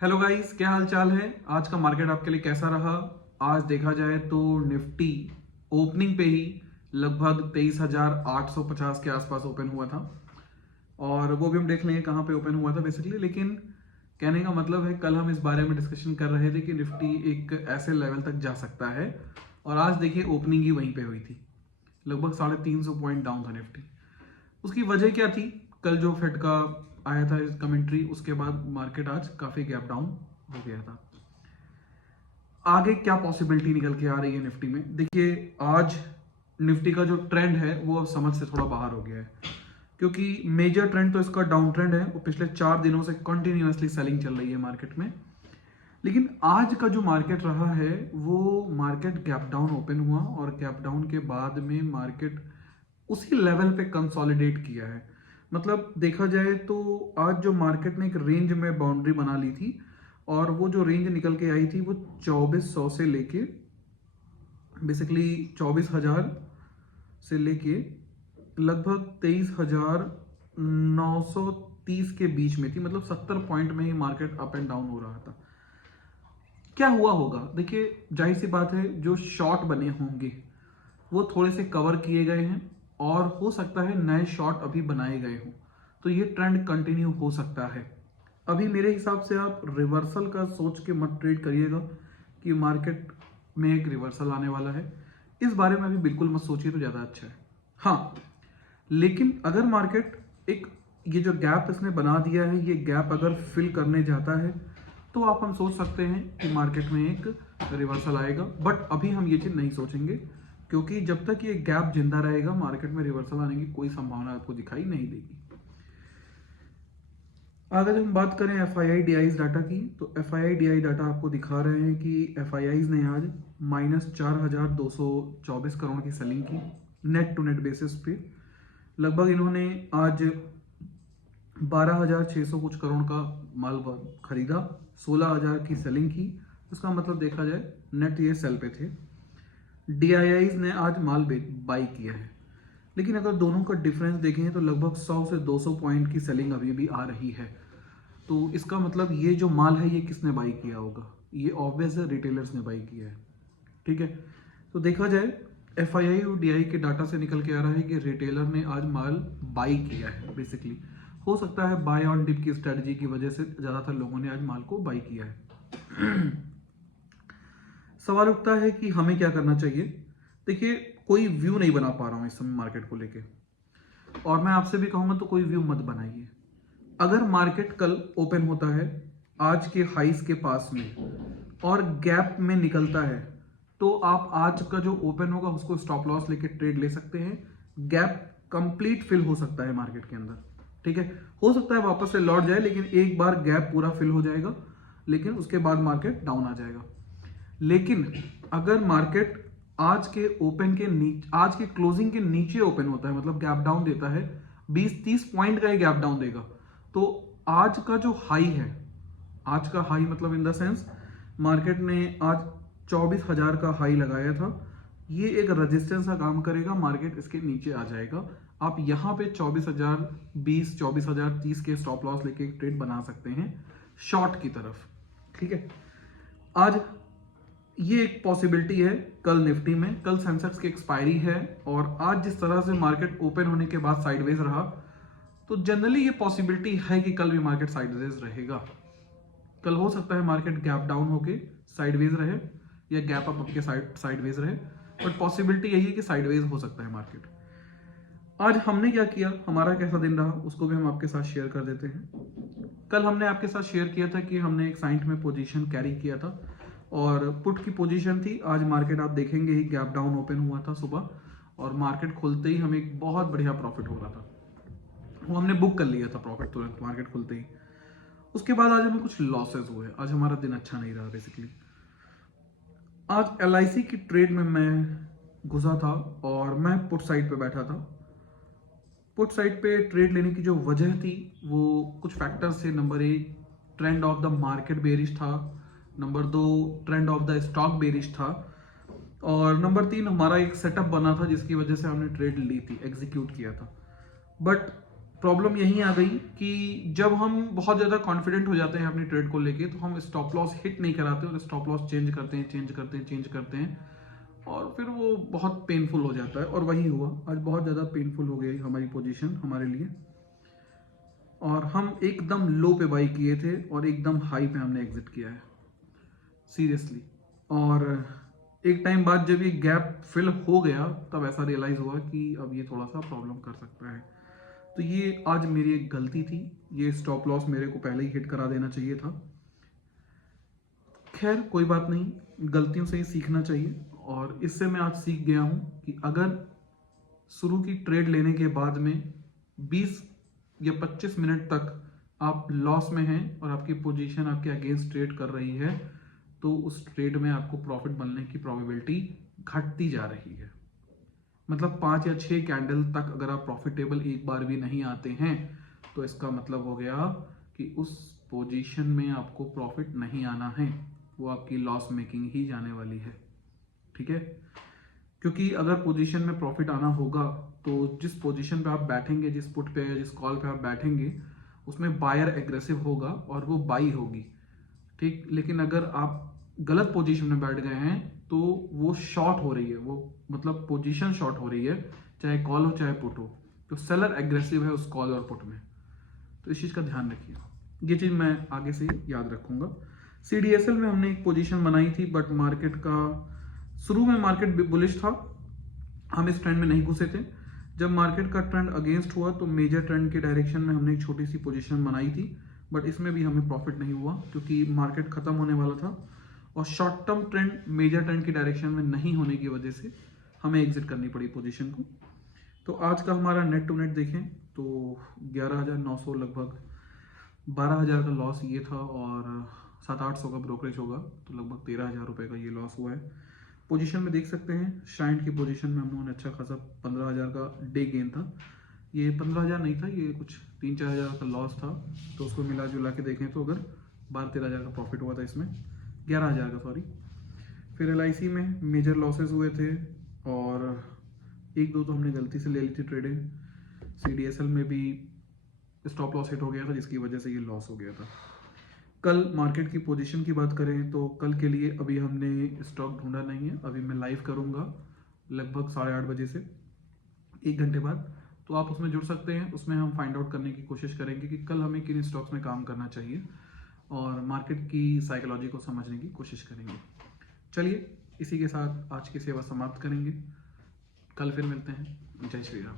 Hello guys, क्या हाल चाल है। आज का मार्केट आपके लिए कैसा रहा। आज देखा जाए तो निफ्टी ओपनिंग पे ही लगभग 23,850 के आसपास ओपन हुआ था और वो भी हम देख लेंगे कहाँ पे ओपन हुआ था बेसिकली। लेकिन कहने का मतलब है कल हम इस बारे में डिस्कशन कर रहे थे कि निफ्टी एक ऐसे लेवल तक जा सकता है और आज देखिए ओपनिंग ही वहीं पे हुई थी। लगभग 350 पॉइंट डाउन था निफ्टी। उसकी वजह क्या थी? कल जो फेड का आया था कमेंट्री, उसके बाद मार्केट आज काफी गैप डाउन हो गया था। आगे क्या पॉसिबिलिटी निकल के आ रही है निफ्टी में? देखिए, आज निफ्टी का जो ट्रेंड है वो अब समझ से थोड़ा बाहर हो गया है, क्योंकि मेजर ट्रेंड तो इसका डाउन ट्रेंड है। वो पिछले 4 दिनों से कंटिन्यूअसली सेलिंग चल रही है मार्केट में। लेकिन आज का जो मार्केट रहा है वो मार्केट गैप डाउन ओपन हुआ और गैप डाउन के बाद में मार्केट उसी लेवल पे कंसोलिडेट किया है। मतलब देखा जाए तो आज जो मार्केट ने एक रेंज में बाउंड्री बना ली थी और वो जो रेंज निकल के आई थी वो 2400 से लेके बेसिकली 24,000 से लेके लगभग 23,930 के बीच में थी। मतलब 70 पॉइंट में ही मार्केट अप एंड डाउन हो रहा था। क्या हुआ होगा? देखिए, जाहिर सी बात है जो शॉर्ट बने होंगे वो थोड़े से कवर किए गए हैं और हो सकता है नए शॉर्ट अभी बनाए गए हों, तो ये ट्रेंड कंटिन्यू हो सकता है। अभी मेरे हिसाब से आप रिवर्सल का सोच के मत ट्रेड करिएगा कि मार्केट में एक रिवर्सल आने वाला है। इस बारे में अभी बिल्कुल मत सोचिए तो ज़्यादा अच्छा है। हाँ, लेकिन अगर मार्केट एक ये जो गैप इसने बना दिया है, ये गैप अगर फिल करने जाता है तो आप हम सोच सकते हैं कि मार्केट में एक रिवर्सल आएगा। बट अभी हम ये चीज़ नहीं सोचेंगे, क्योंकि जब तक ये गैप जिंदा रहेगा मार्केट में रिवर्सल आने की कोई संभावना आपको दिखाई नहीं देगी। अगर हम बात करें FII-DIs डाटा की, तो FII-DI डाटा आपको दिखा रहे हैं कि FIIs ने आज -4,224 करोड़ की सेलिंग की नेट टू नेट बेसिस पे। लगभग इन्होंने आज 12,600 कुछ करोड़ का माल खरीदा, 16,000 की सेलिंग की। इसका मतलब देखा जाए नेट ये सेल पे थे। DIIs ने आज माल बाई किया है, लेकिन अगर दोनों का डिफरेंस देखें तो लगभग 100 से 200 पॉइंट की सेलिंग अभी भी आ रही है। तो इसका मतलब ये जो माल है ये किसने बाई किया होगा? ये ऑब्वियस है, रिटेलर्स ने बाई किया है। ठीक है, तो देखा जाए FII और DI के डाटा से निकल के आ रहा है कि रिटेलर ने आज माल बाई किया है। बेसिकली हो सकता है बाय ऑन डिप की स्ट्रेटजी की वजह से ज्यादातर लोगों ने आज माल को बाई किया है। सवाल उठता है कि हमें क्या करना चाहिए। देखिए, कोई व्यू नहीं बना पा रहा हूं इस समय मार्केट को लेके, और मैं आपसे भी कहूंगा तो कोई व्यू मत बनाइए। अगर मार्केट कल ओपन होता है आज के हाइस के पास में और गैप में निकलता है तो आप आज का जो ओपन होगा उसको स्टॉप लॉस लेके ट्रेड ले सकते हैं। गैप कंप्लीट फिल हो सकता है मार्केट के अंदर। ठीक है, हो सकता है वापस से लौट जाए, लेकिन एक बार गैप पूरा फिल हो जाएगा, लेकिन उसके बाद मार्केट डाउन आ जाएगा। लेकिन अगर मार्केट आज के ओपन के नीचे, आज के क्लोजिंग के नीचे ओपन होता है, मतलब गैप डाउन देता है, 20-30 पॉइंट का ही गैप डाउन देगा, तो आज का जो हाई है, आज का हाई मतलब इन द सेंस मार्केट ने आज 24,000 का हाई लगाया था, ये एक रेजिस्टेंस का काम करेगा, मार्केट इसके नीचे आ जाएगा। आप यहां पे 24,020 24,030 के स्टॉप लॉस लेके एक ट्रेड बना सकते हैं शॉर्ट की तरफ। ठीक है, आज ये एक पॉसिबिलिटी है कल निफ्टी में। कल सेंसेक्स की एक्सपायरी है और आज जिस तरह से मार्केट ओपन होने के बाद साइडवेज रहा, तो जनरली ये पॉसिबिलिटी है कि कल भी मार्केट साइडवेज रहेगा। कल हो सकता है मार्केट गैप डाउन होके साइडवेज रहे या गैप अप के साइडवेज रहे, बट पॉसिबिलिटी यही है कि साइडवेज हो सकता है मार्केट। आज हमने क्या किया, हमारा कैसा दिन रहा, उसको भी हम आपके साथ शेयर कर देते हैं। कल हमने आपके साथ शेयर किया था कि हमने एक साइंट में पोजीशन कैरी किया था और पुट की पोजीशन थी। आज मार्केट आप देखेंगे ही गैप डाउन ओपन हुआ था सुबह, और मार्केट खुलते ही हमें एक बहुत बढ़िया प्रॉफिट हो रहा था, वो हमने बुक कर लिया था प्रॉफिट तुरंत मार्केट खुलते ही। उसके बाद आज हमें कुछ लॉसेस हुए, आज हमारा दिन अच्छा नहीं रहा बेसिकली। आज LIC की ट्रेड में मैं घुसा था और मैं पुट साइड पे बैठा था। पुट साइड पे ट्रेड लेने की जो वजह थी वो कुछ फैक्टर्स थे। Number 1, trend of the market bearish था। Number 2, trend of the stock bearish था। और नंबर 3, हमारा एक सेटअप बना था जिसकी वजह से हमने ट्रेड ली थी, एग्जीक्यूट किया था। बट प्रॉब्लम यहीं आ गई कि जब हम बहुत ज़्यादा कॉन्फिडेंट हो जाते हैं अपनी ट्रेड को लेके, तो हम स्टॉप लॉस हिट नहीं कराते और स्टॉप लॉस चेंज करते हैं और फिर वो बहुत पेनफुल हो जाता है। और वही हुआ, आज बहुत ज़्यादा पेनफुल हो गई हमारी पोजीशन हमारे लिए, और हम एकदम लो पे बाई किए थे और एकदम हाई पे हमने एग्जिट किया है सीरियसली। और एक टाइम बाद जब ये गैप फिल हो गया तब ऐसा रियलाइज़ हुआ कि अब ये थोड़ा सा प्रॉब्लम कर सकता है। तो ये आज मेरी एक गलती थी, ये स्टॉप लॉस मेरे को पहले ही हिट करा देना चाहिए था। खैर कोई बात नहीं, गलतियों से ही सीखना चाहिए। और इससे मैं आज सीख गया हूँ कि अगर शुरू की ट्रेड लेने के बाद में 20 या 25 मिनट तक आप लॉस में हैं और आपकी पोजीशन आपके अगेंस्ट ट्रेड कर रही है, तो उस ट्रेड में आपको प्रॉफिट बनने की प्रोबेबिलिटी घटती जा रही है। मतलब 5 या 6 कैंडल तक अगर आप प्रॉफिटेबल एक बार भी नहीं आते हैं, तो इसका मतलब हो गया कि उस पोजीशन में आपको प्रॉफिट नहीं आना है, वो आपकी लॉस मेकिंग ही जाने वाली है। ठीक है, क्योंकि अगर पोजीशन में प्रॉफिट आना होगा तो जिस पोजीशन पे आप बैठेंगे, जिस पुट पे या जिस कॉल पे आप बैठेंगे, उसमें बायर एग्रेसिव होगा और वो बाई होगी। ठीक, लेकिन अगर आप गलत पोजीशन में बैठ गए हैं तो वो शॉर्ट हो रही है, वो मतलब पोजीशन शॉर्ट हो रही है, चाहे कॉल हो चाहे पुट हो। तो सेलर एग्रेसिव है उस कॉल और पुट में, तो इस चीज़ का ध्यान रखिए। ये चीज़ मैं आगे से याद रखूंगा। CDSL में हमने एक पोजीशन बनाई थी, बट मार्केट का शुरू में मार्केट बुलिश था, हम इस ट्रेंड में नहीं घुसे थे। जब मार्केट का ट्रेंड अगेंस्ट हुआ तो मेजर ट्रेंड के डायरेक्शन में हमने एक छोटी सी पोजीशन बनाई थी, बट इसमें भी हमें प्रॉफिट नहीं हुआ क्योंकि मार्केट खत्म होने वाला था और short term trend major trend की डायरेक्शन में नहीं होने की वजह से हमें एग्जिट करनी पड़ी पोजीशन को। तो आज का हमारा नेट टू नेट देखें तो 11,900, लगभग 12,000 का लॉस ये था और 700-800 का ब्रोकरेज होगा, तो लगभग 13,000 रुपये का ये लॉस हुआ है। पोजीशन में देख सकते हैं, शाइंट की पोजीशन में हम लोगों ने अच्छा खासा 15,000 का डे गेन था। ये 15,000 नहीं था, ये कुछ 3-4,000 का लॉस था, तो उसको मिला जुला के देखें तो अगर 12-13,000 का प्रॉफिट हुआ था इसमें, 11,000 का सॉरी। फिर LIC में मेजर लॉसेस हुए थे और एक दो तो हमने गलती से ले ली थी ट्रेडें। CDSL में भी स्टॉप लॉस हिट हो गया था जिसकी वजह से ये लॉस हो गया था। कल मार्केट की पोजीशन की बात करें तो कल के लिए अभी हमने स्टॉक ढूंढा नहीं है, अभी मैं लाइव करूंगा लगभग 8:30 बजे से 1 घंटे बाद, तो आप उसमें जुड़ सकते हैं। उसमें हम फाइंड आउट करने की कोशिश करेंगे कि कल हमें किन स्टॉक्स में काम करना चाहिए और मार्केट की साइकोलॉजी को समझने की कोशिश करेंगे। चलिए, इसी के साथ आज की सेवा समाप्त करेंगे। कल फिर मिलते हैं। जय श्री राम।